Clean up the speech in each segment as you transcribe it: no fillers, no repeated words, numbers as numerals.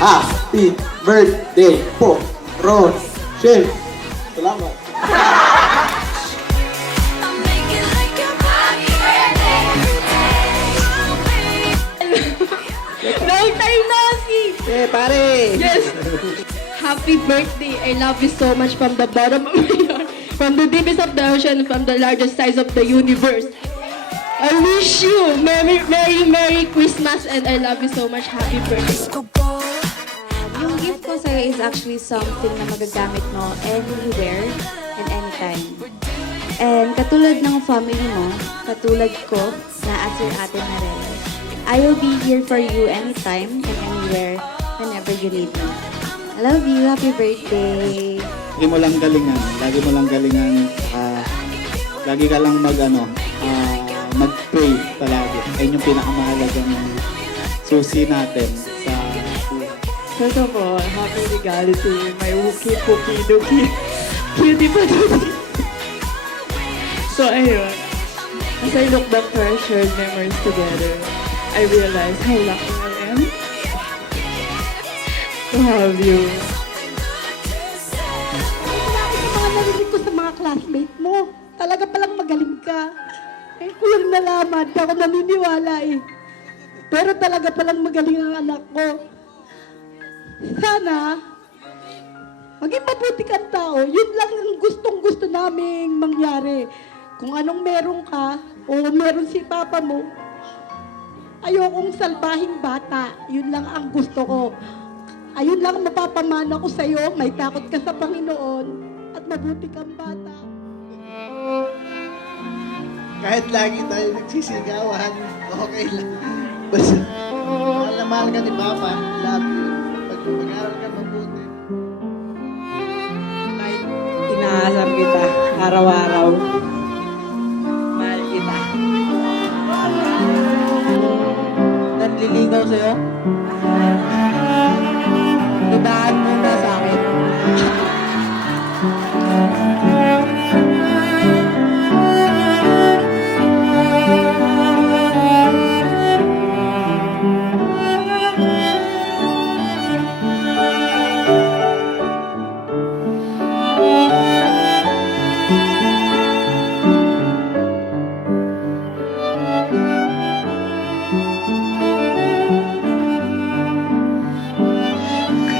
Happy birthday po, Rochelle. Salamat. Long time no see! Pare! Yes! Happy birthday! I love you so much from the bottom of my heart, from the deepest of the ocean, from the largest size of the universe. I wish you Merry Christmas and I love you so much. Happy birthday. Yung gift ko sa'yo is actually something na magagamit mo anywhere and anytime. And katulad ng family mo, katulad ko, na as your ate na rin, I will be here for you anytime and anywhere, whenever you need me. I love you. Happy birthday. Lagi mo lang galingan. Lagi mo lang galingan. Lagi ka lang mag-pray palagi. Ayun yung pinakamahalagang susi natin sa buhay. First of all, happy regalo to you, my Wookie Pookie Dookie. Cutie Patootie. So ayun, as I look back to our shared memories together, I realize how lucky I am to have you. Mga narinig ko sa mga classmate mo. Talaga palang magaling ka. Eh, ko lang nalaman. Di ako naniniwala eh. Pero talaga palang magaling ang anak ko. Sana, maging mabuti kang tao. Yun lang ang gustong-gusto naming mangyari. Kung anong meron ka, o meron si papa mo, ayokong salbahing bata. Yun lang ang gusto ko. Ayun lang ang mapapamana ko sa'yo. May takot ka sa Panginoon at mabuti kang bata. Kahit lagi tayo nagsisigawan, okay lang. Basta, mahal na mahal ka ni Papa. Love you. Mag-aaral ka mabuti. Kahit inaasar kita araw-araw, mahal kita. Nanliligaw sa'yo? Tudaan mo na sa akin.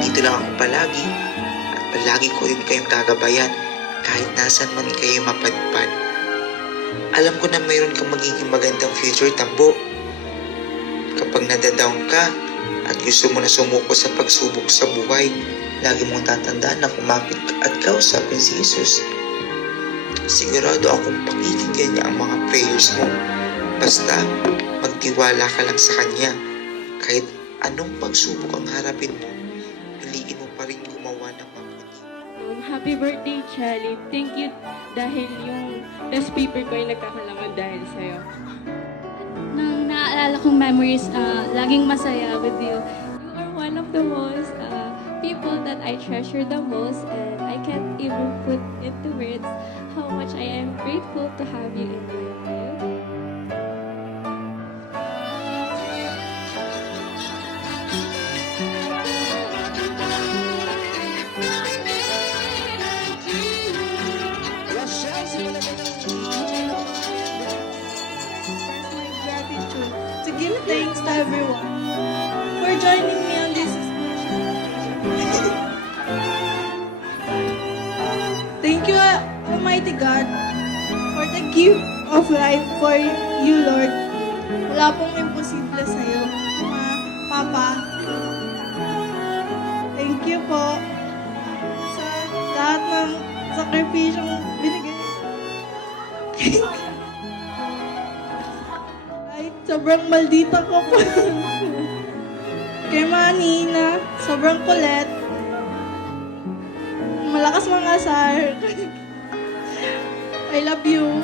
Andito lang ako palagi at palagi ko rin kayong gagabayan kahit nasan man kayo mapadpad. Alam ko na mayroon kang magiging magandang future, Tambo. Kapag nadadown ka at gusto mo na sumuko sa pagsubok sa buhay, lagi mong tatandaan na kumapit ka at kausapin si Jesus. Sigurado akong pakikinggan niya ang mga prayers mo. Basta magtiwala ka lang sa Kanya. Kahit anong pagsubok ang harapin mo, piliin mo pa rin gumawa ng mabuti. Happy birthday, Charlie. Thank you dahil yung test paper ko ay nagkakalaman dahil sa'yo. Nang naaalala kong memories, laging masaya with you. You are one of the most people that I treasure the most, and I can't even put into words how much I am grateful to have you in my life. My gratitude to give thanks to everyone for joining me on this special. Thank you, Almighty God, for the gift of life for you, Lord. Wala pong imposible sa'yo, Papa. Thank you po sa lahat ng sakripisyong binigay. Kahit sobrang maldita ko po. Kay Manny na sobrang kulit. Malakas mga asar. I love you.